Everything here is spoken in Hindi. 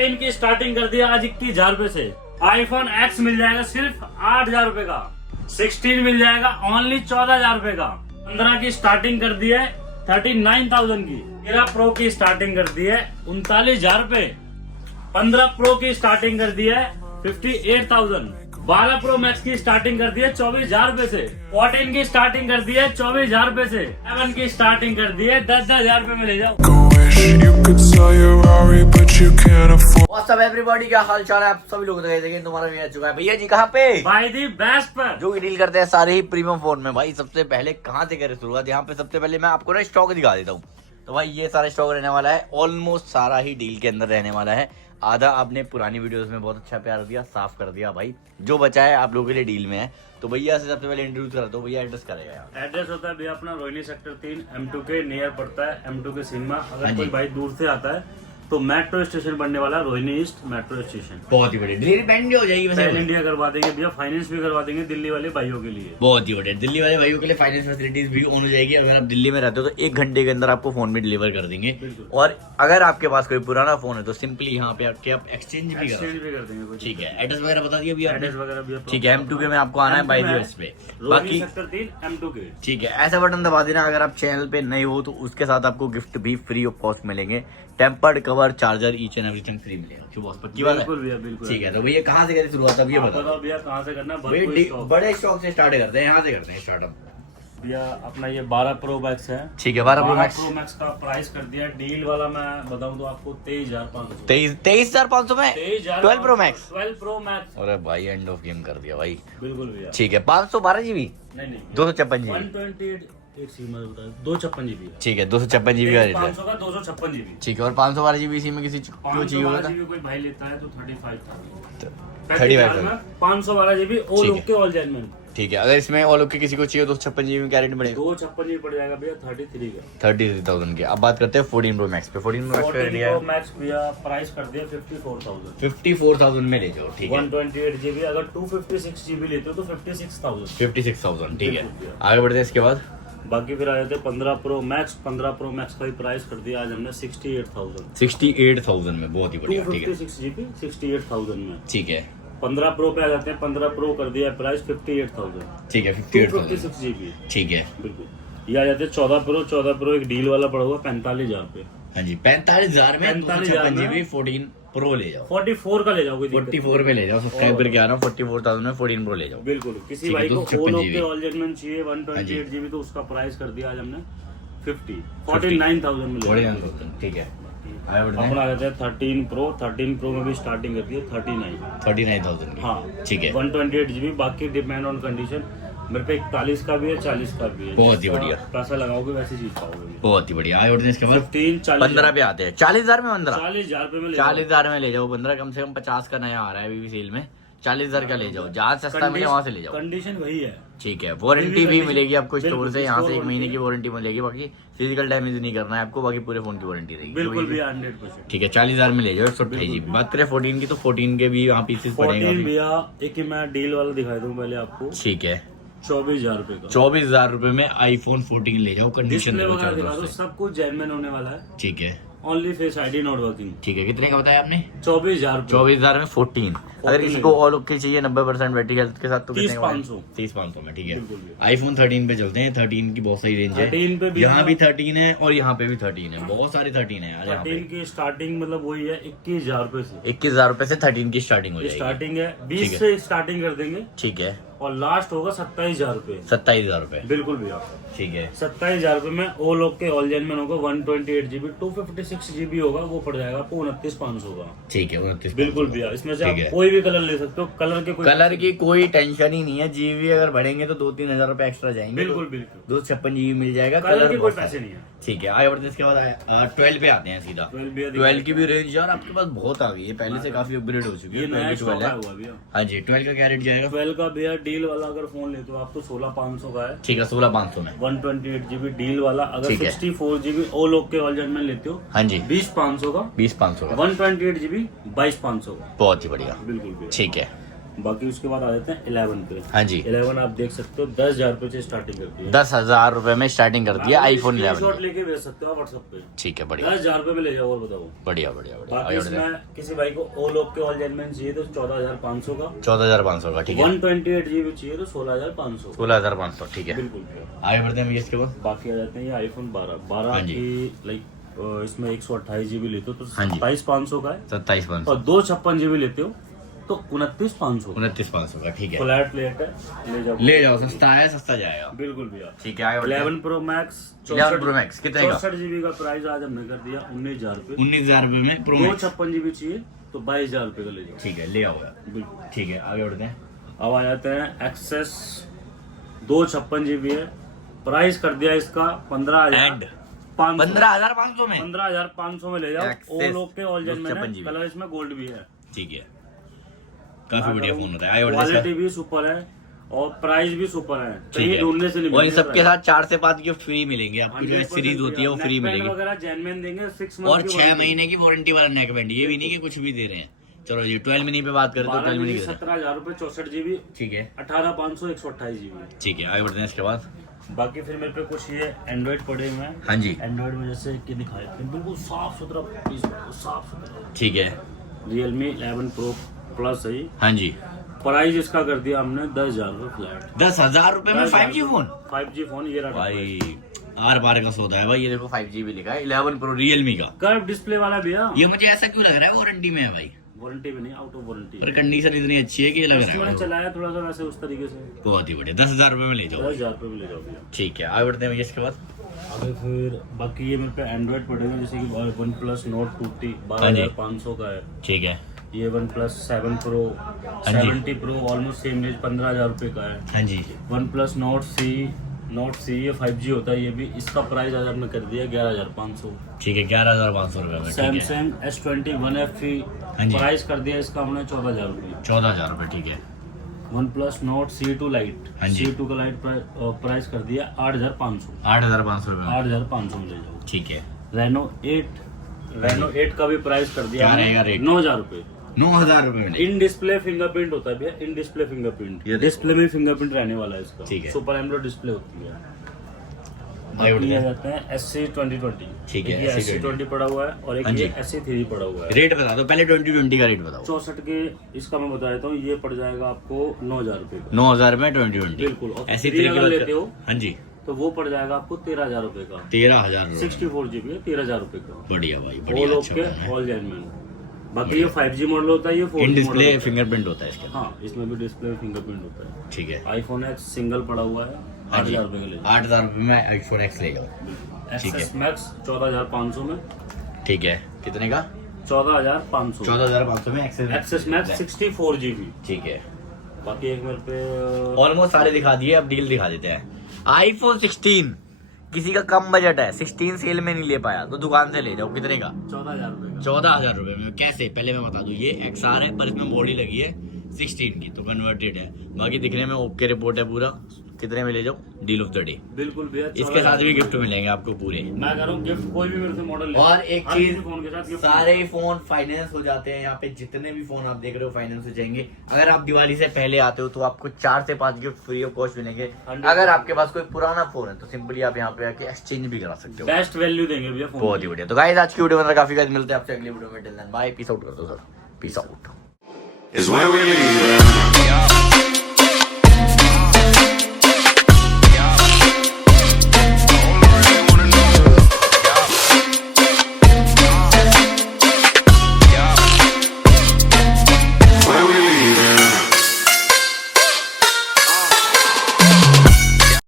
14 की स्टार्टिंग कर दिया आज 21,000 रुपए से। आईफोन एक्स मिल जाएगा सिर्फ 8,000 रुपए का। 16 मिल जाएगा ओनली 14,000 रुपए का। 15 की स्टार्टिंग कर दी है 39,000 की। 13 प्रो की स्टार्टिंग कर दी है 39,000 रुपए। 15 प्रो की स्टार्टिंग कर दी है 58,000। 12 प्रो मैक्स की स्टार्टिंग कर दी है 24,000 रुपए से। 14 की स्टार्टिंग कर दी है 24,000 रुपए से। 11 की स्टार्टिंग कर दी है 10,000 रुपए में ले जाओ। What's up everybody, क्या हाल चाल है आप सभी लोग। देखिए तुम्हारा भी आ चुका है भैया जी कहाँ पे, भाई दी बेस्ट पर जो कि डील करते हैं सारे ही प्रीमियम फोन में। भाई सबसे पहले कहाँ से करें शुरुआत, यहाँ पे सबसे पहले मैं आपको ना स्टॉक दिखा देता हूँ। तो भाई ये सारा स्टॉक रहने वाला है, ऑलमोस्ट सारा ही डील के अंदर रहने वाला है। आधा आपने पुरानी वीडियोस में बहुत अच्छा प्यार दिया, साफ कर दिया भाई। जो बचा है आप लोगों के लिए डील में है। तो भैया से सबसे पहले इंट्रोड्यूस करा दो, भैया एड्रेस करेगा यार। एड्रेस होता है भैया अपना रोहिणी सेक्टर 3 M2 के नियर पड़ता है, M2 के सिनेमा। हाँ अगर कोई भाई दूर से आता है तो मेट्रो स्टेशन बनने वाला रोहिणी ईस्ट मेट्रो स्टेशन। बहुत ही बढ़िया, डिलीवरी बैंड हो जाएगी वैसे। पैन इंडिया करवा देंगे भैया, फाइनेंस भी करवा देंगे दिल्ली वाले भाइयों के लिए। बहुत ही बढ़िया, दिल्ली वाले भाइयों के लिए फाइनेंस फैसिलिटीज भी ऑन हो जाएगी। अगर आप दिल्ली में रहते हो तो 1 घंटे के अंदर आपको फोन भी डिलीवर कर देंगे। और अगर आपके पास कोई पुराना फोन है तो सिंपली यहाँ पे आके आप एक्सचेंज भी कर देंगे। ठीक है, एड्रेस वगैरह बता दिया भैया। एड्रेस वगैरह भी ठीक है, M2 के में आपको आना है बाई दिवस पे। बाकी सेक्टर 3 M2 के। ठीक है, ऐसा बटन दबा देना। अगर आप चैनल पे नए हो तो उसके साथ आपको गिफ्ट भी फ्री ऑफ कॉस्ट मिलेंगे। Tempered cover, charger, each and everything free मिलेगा। क्यों बॉस, पक्की बात है? बिल्कुल भैया, बिल्कुल। ठीक है, तो भैया कहाँ से करें शुरुआत, अब ये बताओ भैया कहाँ से करना है। बड़े स्टॉक से स्टार्ट करते हैं, यहाँ से करते हैं स्टार्टअप। भैया अपना ये 12 प्रो मैक्स है। ठीक है, 12 प्रो मैक्स का प्राइस कर दिया डील वाला। मैं बताऊं तो आपको 23,500। 23,500 में 12 प्रो मैक्स। 12 pro max. अरे भाई एंड ऑफ गेम कर दिया भाई। बिल्कुल भैया। ठीक है, 512 GB, नहीं 256 GB। 128 एक सीमा होता है 256 GB। ठीक है, 256 GB का रेट है। 500 का 256 GB। ठीक है, और 512 GB इसी में किसी क्यों चाहिए होगा? 512 GB कोई भाई लेता है तो 35,000। 35,000। 512 GB all okay all genuine. ठीक है, अगर इसमें ऑल ओके किसी को चाहिए तो 56 GB में क्या रेट पड़ेगा? 256 GB पड़ जाएगा भैया 33 का। 33,000 के। अब बात करते हैं 14 प्रो मैक्स पे। 14 प्रो मैक्स का रेट है मैक्स भैया प्राइस कर दिया 54,000। 54,000 में ले जाओ। ठीक है, 128 GB। अगर 256 GB लेते हो तो 56,000। 56,000। ठीक है, आगे बढ़ते हैं इसके बाद। बाकी फिर आ जाते हैं 15 प्रो मैक्स। 15 प्रो मैक्स का भी प्राइस कर दिया आज हमने 68,000। 68,000 में, बहुत ही बढ़िया। ठीक है, 256 GB 68,000 में। ठीक है, 15 प्रो पे आ जाते हैं। 15 प्रो कर दिया प्राइस 58,000। ठीक है, 58,000। 256 GB। ठीक है, बिल्कुल। ये आ जाते हैं 14 प्रो। 14 प्रो एक डील वाला पड़ा हुआ 45,000 पे। हाँ जी, 45,000 में 45,000 में GB 14 प्रो ले जाओ। 44 का ले जाओ, कोई दिक्कत 44 में ले जाओ। सब्सक्राइब करके आना, 44,000 में 14 प्रो ले जाओ। बिल्कुल। किसी ठीक है, भाई को 256 all GB। Okay all genuine चाहिए 128 GB तो उसका प्राइस कर दिया आज हमने 49,000 में ले जाओ। 49,000। ठीक है, आगे बढ़ते हैं। अपना आ जाता है 13 प्रो। 13 प्रो में भी स्टार्टिंग करती है 39,000 की। हाँ ठीक है, 128 GB। बाकी डिपेंड ऑन कंडीशन। मेरे पे 41 का भी है, 40 का भी है। बहुत ही बढ़िया। पैसा लगाओगे वैसी चीज पाओगे। बहुत ही बढ़िया। आगे बढ़ते हैं इसके बाद। 15 पे आते हैं। 40,000 में 15। 40,000 रुपए में 40,000 में ले जाओ 15। कम से कम 50 का नया आ रहा है अभी भी सेल में। 40,000 का ले जाओ, जहाँ सस्ता मिले वहाँ से ले जाओ। कंडीशन वही है। ठीक है, वारंटी भी मिलेगी आपको स्टोर से। यहाँ से 1 महीने की वारंटी मिलेगी। बाकी फिजिकल डैमेज नहीं करना है आपको, बाकी पूरे फोन की वारंटी रहेगी। बिल्कुल भी 100%। ठीक है, 40,000 में ले जाओ 128 GB। बात करें 14 की तो 14 के भी यहाँ पीसेस पड़ेंगे। 14 भैया एक ही मैं डील वाला दिखा दूं पहले आपको। ठीक है, 24,000 रुपए का। 24,000 रुपए में आईफोन 14 ले जाओ। कंडीशन वगैरह दिखा दो, सब कुछ जेन्युइन होने वाला है। ठीक है, only face ID not working. ठीक है, कितने का बताया आपने? 24,000। 24,000 में 14। अगर किसी को ऑल ओके चाहिए 90% बैटरी हेल्थ के साथ तो 30,500 में। ठीक है, आईफोन 13 पे चलते हैं। 13 की बहुत सही रेंज है। 13 पे भी यहाँ भी 13 है और यहाँ पे भी 13 है। बहुत सारे 13 है यार। 13 की स्टार्टिंग मतलब वही है 21,000 रुपए से। 21,000 रुपए से 13 की स्टार्टिंग हो जाएगी। स्टार्टिंग है 20 से स्टार्टिंग कर देंगे। ठीक है, और लास्ट होगा 27,000 रुपए। 27,000 रुपए। बिल्कुल भैया। ठीक है, 27,000 रुपए में ऑल ओके ऑल जेन्युइन होगा। 128 GB 256 GB होगा, वो पड़ जाएगा आपको 29,500 का। ठीक है, 29। बिल्कुल भैया। इसमें से आप कोई भी कलर ले सकते हो। कलर की कोई टेंशन ही नहीं है। जीबी अगर बढ़ेंगे तो 2-3 हजार रुपए एक्स्ट्रा जाएंगे। बिल्कुल बिल्कुल। 256 GB मिल जाएगा। कलर के कोई पैसे नहीं है। ठीक है, आगे बढ़ते हैं। इसके बाद 12 पे आते हैं सीधा। 12 की भी रेंज यार आपके पास बहुत आ गई है, पहले से काफी अपग्रेड हो चुकी है। 12 है। हाँ जी, 12 का क्या रेट जाएगा? 12 का भैया डील वाला अगर फोन लेते हो आप तो 16,500 का है। ठीक है, 16,500 में 128 GB डील वाला। अगर 64 GB all okay all genuine लेते हो, हाँ जी, 20,500 का। 20,500 का। 128 GB 22,500 का। बहुत ही बढ़िया। बिल्कुल। ठीक है, बाकी उसके बाद आ जाते हैं 11 पे। हाँ जी 11 आप देख सकते हो 10,000 रुपए से स्टार्टिंग करती है। 10,000 रुपए में स्टार्टिंग कर दिया आईफोन शॉट 11। लेके भेज सकते हो व्हाट्सएप पे। ठीक है बढ़िया 10,000 रुपए में ले जाओ और बताओ। बढ़िया बढ़िया बाकी बढ़िया। इसमें किसी भाई को ऑल ओक के ऑल जेनमेन चाहिए तो 14,500 का। 14,500 का ठीक है। 128 GB चाहिए तो 16,500। 16,500 ठीक है। बिल्कुल। आगे बढ़ते हैं भैया इसके बाद। बाकी आ जाते हैं ये आईफोन 12 हाँ जी। की लाइक इसमें 128 GB लेते हो तो हाँ जी। 27,500 का है। 27,500 और 256 GB लेते हो तो 29,500 का। 29,500 का ठीक है। फ्लैट प्लेट है, ले जाओ सस्ता है सस्ता जाएगा। बिल्कुल भैया। ठीक है आगे बढ़ते हैं। 11 Pro Max 11 Pro Max कितने का? 64 GB का प्राइस आज हमने कर दिया 19,000 रुपए। 19,000 रुपए में प्रो मैक्स। 256 GB चाहिए तो 22,000 रुपए का ले जाओ। ठीक है ले आओ यार। बिल्कुल। ठीक है आगे बढ़ते हैं। अब आ जाते हैं एक्सेस 256 GB है, प्राइस कर दिया इसका 15,500 15,500 में 15,500 में ले जाओ। Access ऑल ओके ऑल जेन में 256 GB। कलर इसमें गोल्ड भी है। ठीक है काफी बढ़िया फोन होता है। आगे बढ़ते क्वालिटी हैं। भी सुपर है और प्राइस भी सुपर है। ठीक कहीं है ढूंढने से नहीं और इन मिलेगा सबके साथ 4 से 5 गिफ्ट फ्री मिलेंगे आपको। जो 100% सीरीज होती है वो फ्री नेक बैंड मिलेगी वगैरह जेनमेन देंगे 6 और मंथ 6 महीने की वारंटी वाला नेक बैंड। ये भी नहीं कि कुछ भी दे रहे हैं। चलो जी 12 मिनी पे बात करें तो 12 मिनी 17,000 रुपए 64 GB। ठीक है 18,500 128 GB। ठीक है आगे बढ़ते हैं इसके बाद। बाकी फिर मेरे पे कुछ ये एंड्रॉइड पड़े हुए हैं। हाँ जी एंड्रॉइड में जैसे कि दिखाए थे बिल्कुल साफ सुथरा पीस, साफ सुथरा ठीक है Realme 11 Pro Plus है। हाँ जी प्राइस इसका कर दिया हमने 10,000 रुपए फ्लैट। 10,000 रुपए में 5G फोन। 5G फोन ये रहा भाई आर बार का सौदा है भाई। ये देखो 5G भी लिखा है 11 प्रो रियलमी का। कर्व डिस्प्ले वाला भैया। ये मुझे ऐसा क्यों लग रहा है वारंटी में है भाई। वारंटी में नहीं, आउट ऑफ वारंटी। पर कंडीशन इतनी अच्छी है कि ये लग रहा मैंने है चलाया थोड़ा सा वैसे उस तरीके से। बहुत ही बढ़िया। 10,000 रुपए में ले जाओ। 10,000 रुपए में ले जाओ भैया। ठीक है आगे बढ़ते हैं भैया इसके बाद। अभी फिर बाकी ये मेरे पे एंड्रॉइड पड़े हुए जैसे कि वन प्लस नोट 2T हाँ जी। 12,500 का है। ठीक है ये वन प्लस 7 Pro हाँ जी। 70 Pro ऑलमोस्ट सेम रेंज 15,000 रुपए का है। हाँ जी वन प्लस नोट सी ये 5G होता है। ये भी इसका प्राइस आज हमने कर दिया 11,500। ठीक है 11,500 रुपए में। ठीक है सैमसंग S21 FE हाँ जी। प्राइस कर दिया इसका हमने 14,000 रुपये। 14,000 रुपए ठीक है one plus note C2 light हाँ जी। C2 का लाइट प्राइस कर दिया 8,500। 8,500 रुपए में। 8,500 में ले जाओ। ठीक है रेनो 8 का भी प्राइस कर दिया क्या रहेगा रेट? 9,000 रुपए। 9,000 रुपए में। इन डिस्प्ले फिंगरप्रिंट होता है भैया, इन डिस्प्ले फिंगरप्रिंट। ये डिस्प्ले में फिंगरप्रिंट रहने वाला है इसका। ठीक है। सुपर एमोलेड डिस्प्ले होती है। आगे बढ़ते ये हैं। जाते हैं SC2020। ठीक है, एक ये SC20 SC20 पड़ा हुआ है और एक हाँ जी। ये SC3 पड़ा हुआ है। रेट बता दो पहले 2020 का रेट बताओ। 64 के इसका मैं बता देता हूँ, ये पड़ जाएगा आपको 9,000 रुपए का। 9,000 में 2020 बिल्कुल। और ऐसी 3 तरीके अगर की लेते हो हाँ जी तो वो पड़ जाएगा आपको 13,000 रुपए का। 13,000 रुपए। 64 GB है 13,000 रुपए का। बढ़िया भाई ऑल बढ़िया अच्छा ओके फोन है। All genuine. बाकी ये 5G मॉडल होता है, ये 4G इन मॉडल डिस्प्ले होता है। फिंगरप्रिंट होता है इसके अंदर। हाँ इसमें भी डिस्प्ले फिंगरप्रिंट होता है। ठीक है iPhone X सिंगल पड़ा हुआ है हाँ जी 8,000 रुपए का ले 8,000 रुपए में iPhone X ले जाओ। ठीक है। एक्सेस मैक्स 14,500 में। ठीक है कितने का? 14,500। 14,500 में एक्सेस मैक्स 64 GB। ठीक है बाकी एक मेरे पे ऑलमोस्ट सारे दिखा दिए। अब डील दिखा देते हैं। iPhone 16 किसी का कम बजट है 16 सेल में नहीं ले पाया तो दुकान से ले जाओ। कितने का? 14,000 रुपए का। 14,000 रुपए में। कैसे पहले मैं बता दूं ये XR है पर इसमें बॉडी लगी है 16 की तो कन्वर्टेड है। बाकी दिखने में ओके रिपोर्ट है पूरा। कितने में ले जाओ? Deal of the day. बिल्कुल भैया इसके साथ भी गिफ्ट मिलेंगे आपको पूरे। मैं कह रहा हूँ गिफ्ट कोई भी मेरे से मॉडल और एक चीज फोन के साथ गिफ्ट सारे फोन फाइनेंस हो जाते हैं। यहाँ पे जितने भी फोन आप देख रहे हो फाइनेंस हो जाएंगे। अगर आप दिवाली से पहले आते हो तो आपको 4 से 5 गिफ्ट फ्री ऑफ कॉस्ट मिलेंगे। 100% अगर आपके पास कोई पुराना फोन है तो सिंपली आप यहाँ पे आके एक्सचेंज भी करा सकते हो। बेस्ट वैल्यू देंगे भैया फोन। बहुत ही बढ़िया। तो गाइस आज की वीडियो में काफी गाइस मिलते हैं आपसे अगली वीडियो में। Till then bye peace out कर दो sir. Peace out is where we leave.